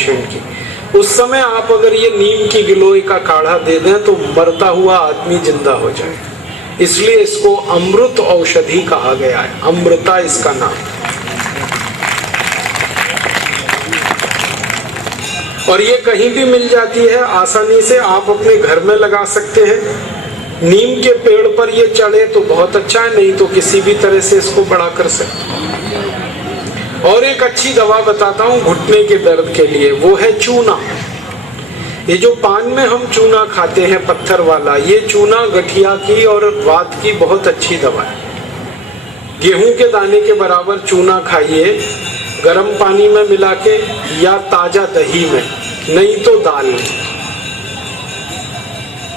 Patient की, उस समय आप अगर ये नीम की गिलोय का काढ़ा दे दें तो मरता हुआ आदमी जिंदा हो जाए। इसलिए इसको अमृत औषधि कहा गया है, अमृता इसका नाम। और ये कहीं भी मिल जाती है आसानी से, आप अपने घर में लगा सकते हैं। नीम के पेड़ पर ये चढ़े तो बहुत अच्छा है, नहीं तो किसी भी तरह से इसको बड़ा कर सकते हैं। और एक अच्छी दवा बताता हूँ घुटने के दर्द के लिए, वो है चूना। ये जो पान में हम चूना खाते हैं पत्थर वाला, ये चूना गठिया की और वात की बहुत अच्छी दवा है। गेहूं के दाने के बराबर चूना खाइए, गर्म पानी में मिला के या ताजा दही में, नहीं तो दाल में।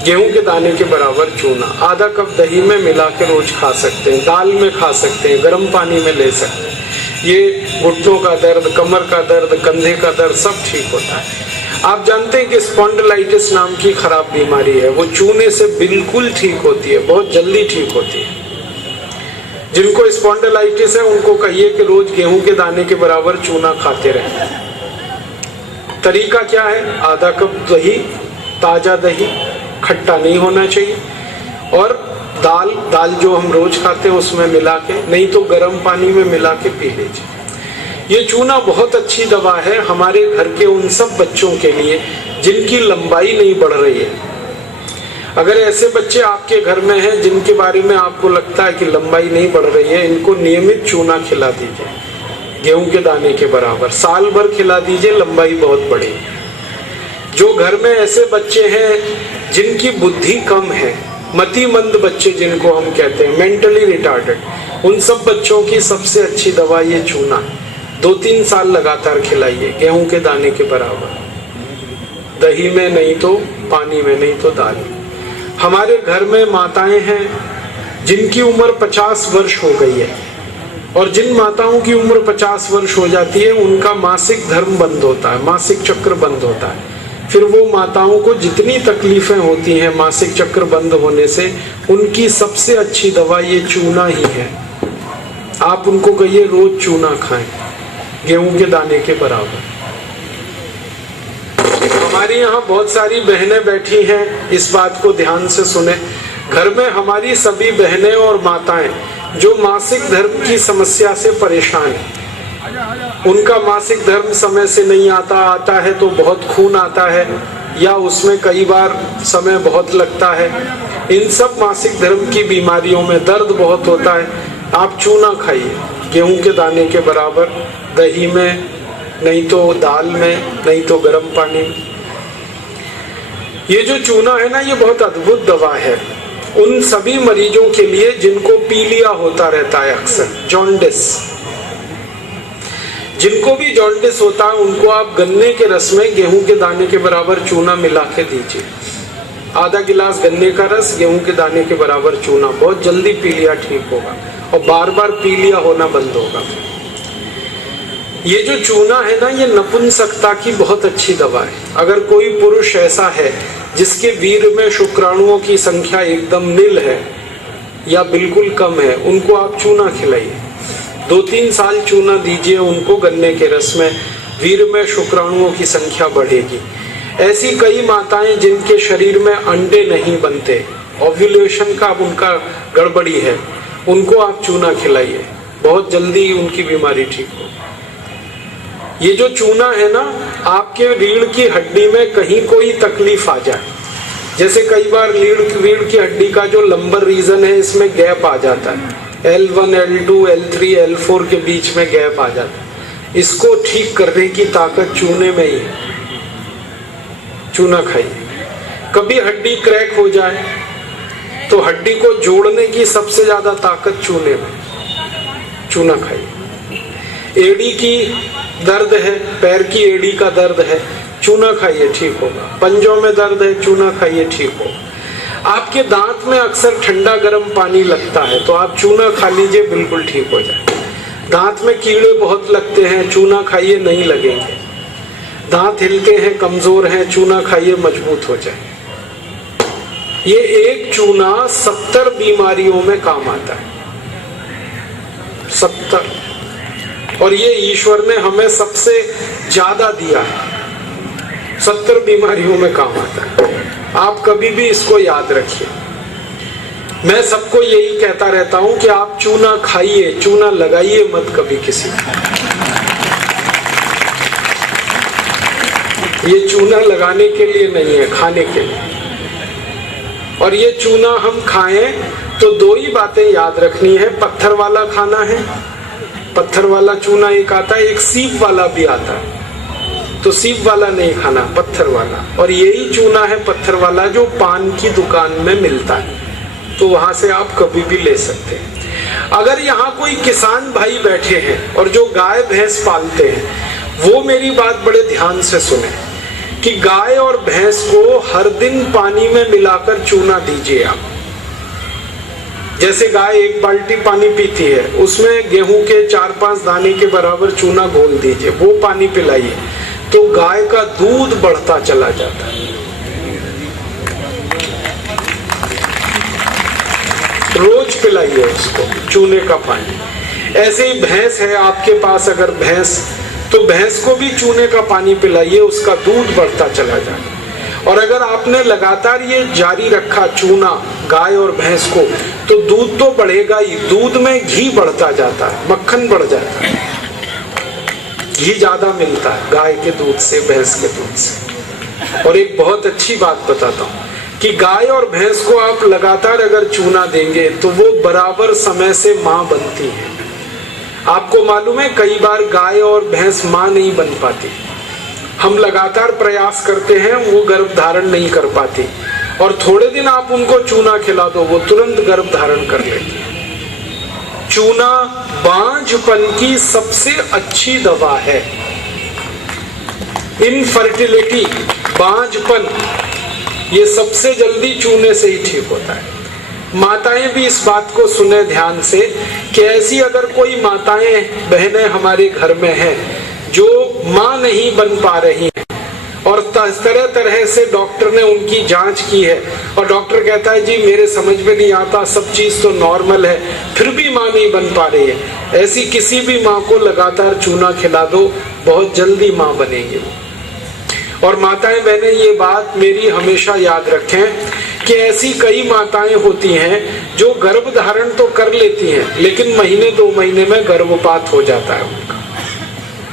गेहूं के दाने के बराबर चूना आधा कप दही में मिला के रोज खा सकते हैं, दाल में खा सकते हैं, गर्म पानी में ले सकते हैं। ये घुटनों का दर्द, कमर का दर्द, कंधे का दर्द सब ठीक होता है। आप जानते हैं कि स्पॉन्डिलाइटिस नाम की खराब बीमारी है, वो चूने से बिल्कुल ठीक होती है, बहुत जल्दी ठीक होती है। जिनको स्पॉन्डिलाइटिस है उनको कहिए कि रोज गेहूं के दाने के बराबर चूना खाते रहें। तरीका क्या है? आधा कप दही, ताजा दही, खट्टा नहीं होना चाहिए, और दाल जो हम रोज खाते हैं उसमें मिला के, नहीं तो गर्म पानी में मिला के पी लीजिए। ये चूना बहुत अच्छी दवा है हमारे घर के उन सब बच्चों के लिए जिनकी लंबाई नहीं बढ़ रही है। अगर ऐसे बच्चे आपके घर में हैं जिनके बारे में आपको लगता है कि लंबाई नहीं बढ़ रही है, इनको नियमित चूना खिला दीजिए, गेहूं के दाने के बराबर, साल भर खिला दीजिए, लंबाई बहुत बढ़ेगी। जो घर में ऐसे बच्चे हैं जिनकी बुद्धि कम है, मतिमंद बच्चे जिनको हम कहते हैं, मेंटली रिटार्डेड, उन सब बच्चों की सबसे अच्छी दवा ये चूना है। 2-3 साल लगातार खिलाइए, गेहूं के दाने के बराबर, दही में नहीं तो पानी में, नहीं तो दाल में। हमारे घर में माताएं हैं जिनकी उम्र 50 वर्ष हो गई है, और जिन माताओं की उम्र 50 वर्ष हो जाती है उनका मासिक धर्म बंद होता है, मासिक चक्र बंद होता है। फिर वो माताओं को जितनी तकलीफें होती हैं मासिक चक्र बंद होने से, उनकी सबसे अच्छी दवा ये चूना ही है। आप उनको कहिए रोज चूना खाएं, गेहूं के दाने के बराबर। हमारी यहाँ बहुत सारी बहनें बैठी हैं, इस बात को ध्यान से सुने। घर में हमारी सभी बहनें और माताएं जो मासिक धर्म की समस्या से परेशान हैं, उनका मासिक धर्म समय से नहीं आता है तो बहुत खून आता है, या उसमें कई बार समय बहुत लगता है, इन सब मासिक धर्म की बीमारियों में दर्द बहुत होता है। आप चूना खाइए, गेहूं के दाने के बराबर, दही में, नहीं तो दाल में, नहीं तो गर्म पानी में। ये जो चूना है ना, ये बहुत अद्भुत दवा है उन सभी मरीजों के लिए जिनको पीलिया होता रहता है, अक्सर जॉन्डिस। जिनको भी जॉन्डिस होता है उनको आप गन्ने के रस में गेहूं के दाने के बराबर चूना मिला के दीजिए। आधा गिलास गन्ने का रस, गेहूं के दाने के बराबर चूना, बहुत जल्दी पीलिया ठीक होगा और बार बार पीलिया होना बंद होगा। ये जो चूना है ना, ये नपुंसकता की बहुत अच्छी दवा है। अगर कोई पुरुष ऐसा है जिसके वीर्य में शुक्राणुओं की संख्या एकदम नील है या बिल्कुल कम है, उनको आप चूना खिलाइए। 2-3 साल चूना दीजिए उनको गन्ने के रस में, वीर्य में शुक्राणुओं की संख्या बढ़ेगी। ऐसी कई माताएं जिनके शरीर में अंडे नहीं बनते, ओव्यूलेशन का उनका गड़बड़ी है, उनको आप चूना खिलाइए, बहुत जल्दी उनकी बीमारी ठीक हो। ये जो चूना है ना, आपके रीढ़ की हड्डी में कहीं कोई तकलीफ आ जाए, जैसे कई बार रीढ़ की हड्डी का जो लंबर रीजन है इसमें गैप आ जाता है, L1, L2, L3, L4 के बीच में गैप आ जाता है, इसको ठीक करने की ताकत चूने में ही है। चूना खाइए। कभी हड्डी क्रैक हो जाए तो हड्डी को जोड़ने की सबसे ज्यादा ताकत चूने में, चूना खाइए। एड़ी की दर्द है, पैर की एड़ी का दर्द है, चूना खाइए, ठीक होगा। पंजों में दर्द है, चूना खाइए, ठीक होगा। आपके दांत में अक्सर ठंडा गर्म पानी लगता है तो आप चूना खा लीजिए, बिल्कुल ठीक हो जाए। दांत में कीड़े बहुत लगते हैं, चूना खाइए, नहीं लगेंगे। दांत हिलते हैं, कमजोर हैं, चूना खाइए, मजबूत हो जाए। ये एक चूना 70 बीमारियों में काम आता है, 70। और ये ईश्वर ने हमें सबसे ज्यादा दिया है। 70 बीमारियों में काम आता है। आप कभी भी इसको याद रखिए। मैं सबको यही कहता रहता हूं कि आप चूना खाइए, चूना लगाइए मत कभी किसी को। ये चूना लगाने के लिए नहीं है, खाने के लिए। और ये चूना हम खाएं तो 2 ही बातें याद रखनी है। पत्थर वाला खाना है, पत्थर वाला चूना एक आता है, एक सीप वाला भी आता है। तो सीप वाला नहीं खाना, पत्थर वाला। और यही चूना है पत्थर वाला जो पान की दुकान में मिलता है, तो वहां से आप कभी भी ले सकते हैं। अगर यहाँ कोई किसान भाई बैठे हैं और जो गाय भैंस पालते हैं, वो मेरी बात बड़े ध्यान से सुने कि गाय और भैंस को हर दिन पानी में मिलाकर चूना दीजिए आप। जैसे गाय 1 बाल्टी पानी पीती है, उसमें गेहूं के 4-5 दाने के बराबर चूना घोल दीजिए, वो पानी पिलाइए, तो गाय का दूध बढ़ता चला जाता है। रोज पिलाइए उसको चूने का पानी। ऐसे ही भैंस है आपके पास, अगर भैंस, तो भैंस को भी चूने का पानी पिलाइए, उसका दूध बढ़ता चला जाए। और अगर आपने लगातार ये जारी रखा चूना गाय और भैंस को, तो दूध तो बढ़ेगा ही, दूध में घी बढ़ता जाता है, मक्खन बढ़ जाता है, घी ज्यादा मिलता है गाय के दूध से, भैंस के दूध से। और एक बहुत अच्छी बात बताता हूँ कि गाय और भैंस को आप लगातार अगर चूना देंगे तो वो बराबर समय से मां बनती है। आपको मालूम है कई बार गाय और भैंस मां नहीं बन पाती, हम लगातार प्रयास करते हैं, वो गर्भ धारण नहीं कर पाती, और थोड़े दिन आप उनको चूना खिला दो, वो तुरंत गर्भ धारण कर लेती है। चूना बांझपन की सबसे अच्छी दवा है। इनफर्टिलिटी, बांझपन, ये सबसे जल्दी चूने से ही ठीक होता है। माताएं भी इस बात को सुने ध्यान से कि ऐसी अगर कोई माताएं बहनें हमारे घर में हैं जो मां नहीं बन पा रही हैं, और तरह तरह से डॉक्टर ने उनकी जांच की है, और डॉक्टर कहता है जी मेरे समझ में नहीं आता, सब चीज तो नॉर्मल है, फिर भी मां नहीं बन पा रही है, ऐसी किसी भी मां को लगातार चूना खिला दो, बहुत जल्दी मां बनेगी। और माताएं बहनें ये बात मेरी हमेशा याद रखें कि ऐसी कई माताएं होती हैं जो गर्भ धारण तो कर लेती हैं, लेकिन महीने 2 महीने में गर्भपात हो जाता है उनका।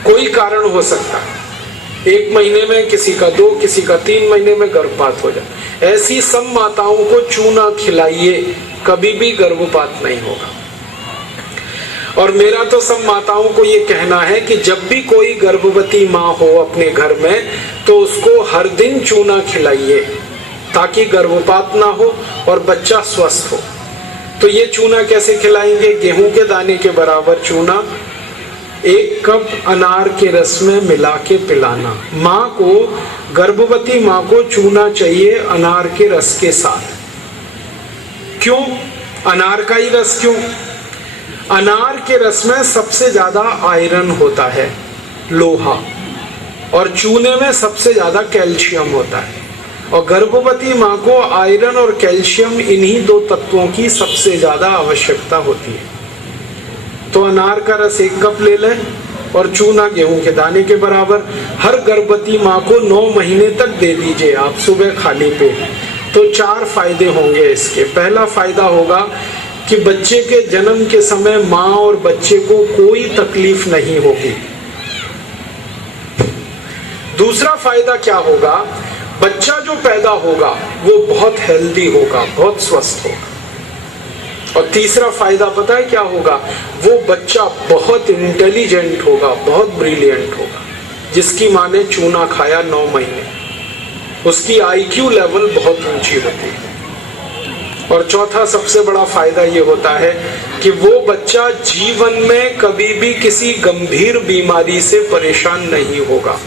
कोई कारण हो सकता है, 1 महीने में, किसी का 2, किसी का 3 महीने में गर्भपात हो जाता है। ऐसी सब माताओं को चूना खिलाइए, कभी भी गर्भपात नहीं होगा। और मेरा तो सब माताओं को ये कहना है कि जब भी कोई गर्भवती माँ हो अपने घर में, तो उसको हर दिन चूना खिलाइए ताकि गर्भपात ना हो और बच्चा स्वस्थ हो। तो ये चूना कैसे खिलाएंगे? गेहूं के दाने के बराबर चूना 1 कप अनार के रस में मिला के पिलाना। माँ को, गर्भवती माँ को चूना चाहिए अनार के रस के साथ। क्यों अनार का ही रस? क्यों? अनार के रस में सबसे ज्यादा आयरन होता है, लोहा, और चूने में सबसे ज्यादा कैल्शियम होता है। और गर्भवती माँ को आयरन और कैल्शियम, इन्हीं 2 तत्वों की सबसे ज्यादा आवश्यकता होती है। तो अनार का रस 1 कप ले लें और चूना गेहूं के दाने के बराबर हर गर्भवती माँ को 9 महीने तक दे दीजिए आप, सुबह खाली पेट। तो 4 फायदे होंगे इसके। पहला फायदा होगा कि बच्चे के जन्म के समय माँ और बच्चे को कोई तकलीफ नहीं होगी। दूसरा फायदा क्या होगा? बच्चा जो पैदा होगा वो बहुत हेल्दी होगा, बहुत स्वस्थ होगा। और तीसरा फायदा पता है क्या होगा? वो बच्चा बहुत इंटेलिजेंट होगा, बहुत ब्रिलियंट होगा, जिसकी माँ ने चूना खाया 9 महीने, उसकी IQ लेवल बहुत ऊंची होती है। और चौथा सबसे बड़ा फायदा ये होता है कि वो बच्चा जीवन में कभी भी किसी गंभीर बीमारी से परेशान नहीं होगा।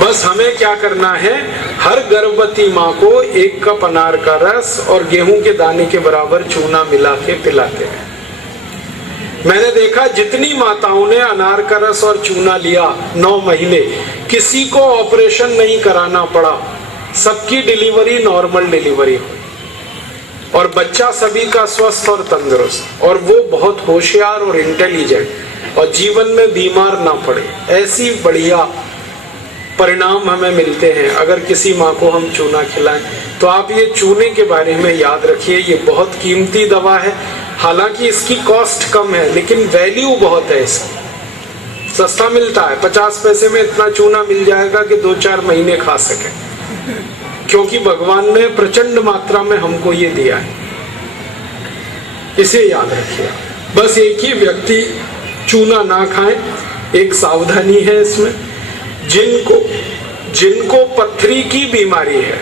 बस हमें क्या करना है? हर गर्भवती माँ को 1 कप अनार का रस और गेहूं के दाने के बराबर चूना मिला के पिलाते हैं। मैंने देखा जितनी माताओं ने अनार का रस और चूना लिया 9 महीने, किसी को ऑपरेशन नहीं कराना पड़ा, सबकी डिलीवरी नॉर्मल डिलीवरी हुई, और बच्चा सभी का स्वस्थ और तंदुरुस्त, और वो बहुत होशियार और इंटेलिजेंट। और जीवन में बीमार ना पड़े। ऐसी बढ़िया परिणाम हमें मिलते हैं अगर किसी माँ को हम चूना खिलाएं। तो आप ये चूने के बारे में याद रखिए, ये बहुत कीमती दवा है। हालांकि इसकी कॉस्ट कम है लेकिन वैल्यू बहुत है इसकी। सस्ता मिलता है, 50 पैसे में इतना चूना मिल जाएगा कि 2-4 महीने खा सके, क्योंकि भगवान ने प्रचंड मात्रा में हमको ये दिया है। इसे याद रखिए। बस एक ही व्यक्ति चूना ना खाएं, एक सावधानी है इसमें। जिनको पथरी की बीमारी है,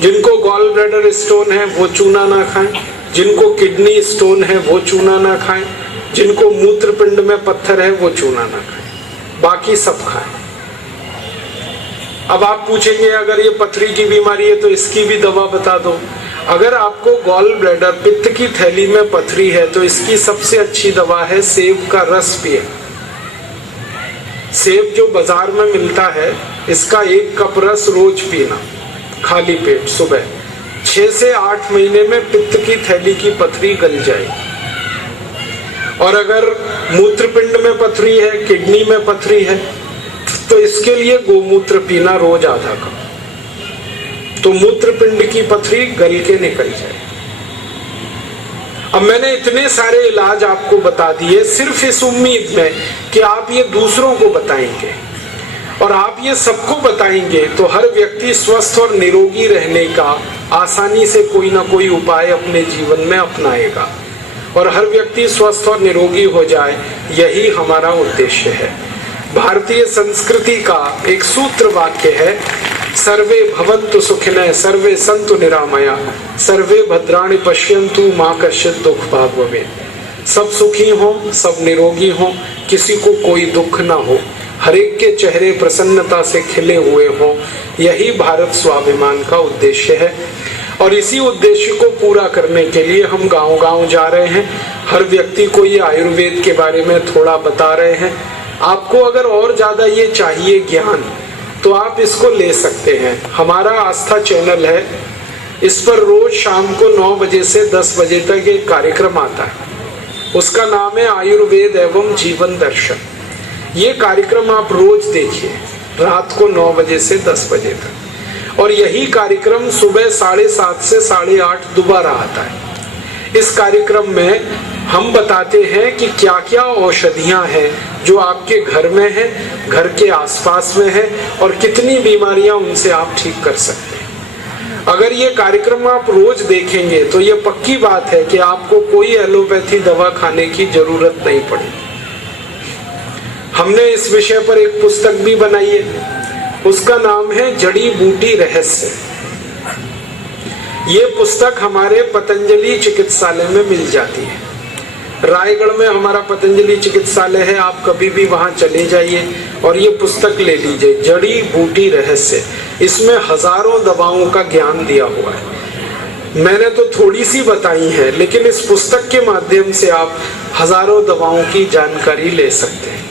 जिनको गॉल ब्लैडर स्टोन है, वो चूना ना खाएं। जिनको किडनी स्टोन है वो चूना ना खाएं। जिनको मूत्रपिंड में पत्थर है वो चूना ना खाएं, बाकी सब खाएं। अब आप पूछेंगे अगर ये पथरी की बीमारी है तो इसकी भी दवा बता दो। अगर आपको गॉल ब्लैडर पित्त की थैली में पथरी है तो इसकी सबसे अच्छी दवा है सेब का रस पिए। सेब जो बाजार में मिलता है, इसका 1 कप रस रोज पीना खाली पेट सुबह। 6 से 8 महीने में पित्त की थैली की पथरी गल जाएगी। और अगर मूत्रपिंड में पथरी है, किडनी में पथरी है, तो इसके लिए गोमूत्र पीना रोज आधा कप, तो मूत्रपिंड की पथरी गल के निकल जाए। अब मैंने इतने सारे इलाज आपको बता दिए सिर्फ इस उम्मीद में कि आप ये दूसरों को बताएंगे, और आप ये सबको बताएंगे तो हर व्यक्ति स्वस्थ और निरोगी रहने का आसानी से कोई ना कोई उपाय अपने जीवन में अपनाएगा, और हर व्यक्ति स्वस्थ और निरोगी हो जाए, यही हमारा उद्देश्य है। भारतीय संस्कृति का एक सूत्र वाक्य है, सर्वे भवन्तु सुखिनः सर्वे सन्तु निरामया सर्वे भद्राणि पश्यन्तु मा कश्चित् दुःख भाग् भवेत्। सब सुखी हो, सब निरोगी हो, किसी को कोई दुख ना हो, हर एक के चेहरे प्रसन्नता से खिले हुए हो, यही भारत स्वाभिमान का उद्देश्य है। और इसी उद्देश्य को पूरा करने के लिए हम गांव-गांव जा रहे हैं, हर व्यक्ति को ये आयुर्वेद के बारे में थोड़ा बता रहे हैं। आपको अगर और ज्यादा ये चाहिए ज्ञान तो आप इसको ले सकते हैं। हमारा आस्था चैनल है, इस पर रोज शाम को 9 बजे से 10 बजे तक एक कार्यक्रम आता है, उसका नाम है आयुर्वेद एवं जीवन दर्शन। ये कार्यक्रम आप रोज देखिए रात को 9 बजे से 10 बजे तक, और यही कार्यक्रम सुबह 7:30 से 8:30 दोबारा आता है। इस कार्यक्रम में हम बताते हैं कि क्या क्या औषधियां हैं जो आपके घर में है, घर के आसपास में है, और कितनी बीमारियां उनसे आप ठीक कर सकते हैं। अगर ये कार्यक्रम आप रोज देखेंगे तो ये पक्की बात है कि आपको कोई एलोपैथी दवा खाने की जरूरत नहीं पड़ेगी। हमने इस विषय पर एक पुस्तक भी बनाई है, उसका नाम है जड़ी बूटी रहस्य। ये पुस्तक हमारे पतंजलि चिकित्सालय में मिल जाती है। रायगढ़ में हमारा पतंजलि चिकित्सालय है, आप कभी भी वहां चले जाइए और ये पुस्तक ले लीजिए, जड़ी बूटी रहस्य। इसमें हजारों दवाओं का ज्ञान दिया हुआ है। मैंने तो थोड़ी सी बताई है, लेकिन इस पुस्तक के माध्यम से आप हजारों दवाओं की जानकारी ले सकते हैं।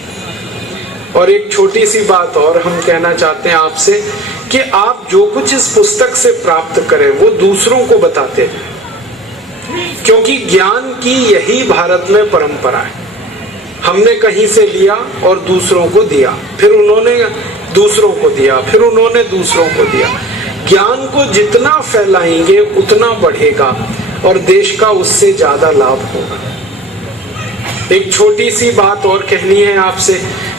और एक छोटी सी बात और हम कहना चाहते हैं आपसे कि आप जो कुछ इस पुस्तक से प्राप्त करें वो दूसरों को बताते हैं, क्योंकि ज्ञान की यही भारत में परंपरा है। हमने कहीं से लिया और दूसरों को दिया, फिर उन्होंने दूसरों को दिया, फिर उन्होंने दूसरों को दिया। ज्ञान को जितना फैलाएंगे उतना बढ़ेगा और देश का उससे ज्यादा लाभ होगा। एक छोटी सी बात और कहनी है आपसे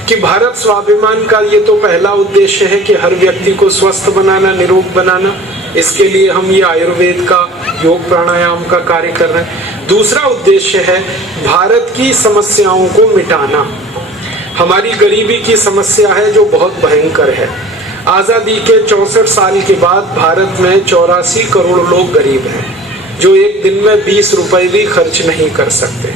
कि भारत स्वाभिमान का ये तो पहला उद्देश्य है कि हर व्यक्ति को स्वस्थ बनाना, निरोग बनाना। इसके लिए हम ये आयुर्वेद का, योग प्राणायाम का कार्य कर रहे हैं। दूसरा उद्देश्य है भारत की समस्याओं को मिटाना। हमारी गरीबी की समस्या है जो बहुत भयंकर है। आजादी के 64 साल के बाद भारत में 84 करोड़ लोग गरीब हैं, जो एक दिन में 20 रुपए भी खर्च नहीं कर सकते,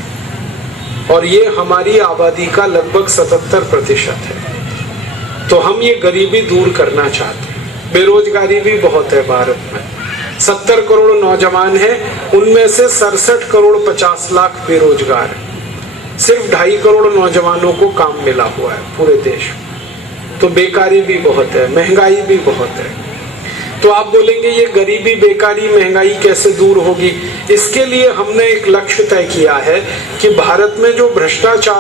और ये हमारी आबादी का लगभग 77% है। तो हम ये गरीबी दूर करना चाहते हैं। बेरोजगारी भी बहुत है भारत में। 70 करोड़ नौजवान हैं, उनमें से 67 करोड़ 50 लाख बेरोजगार हैं। सिर्फ 2.5 करोड़ नौजवानों को काम मिला हुआ है पूरे देश में। तो बेकारी भी बहुत है, महंगाई भी बहुत है। तो आप बोलेंगे ये गरीबी, बेकारी, महंगाई कैसे दूर होगी? इसके लिए हमने एक लक्ष्य तय किया है कि भारत में जो भ्रष्टाचार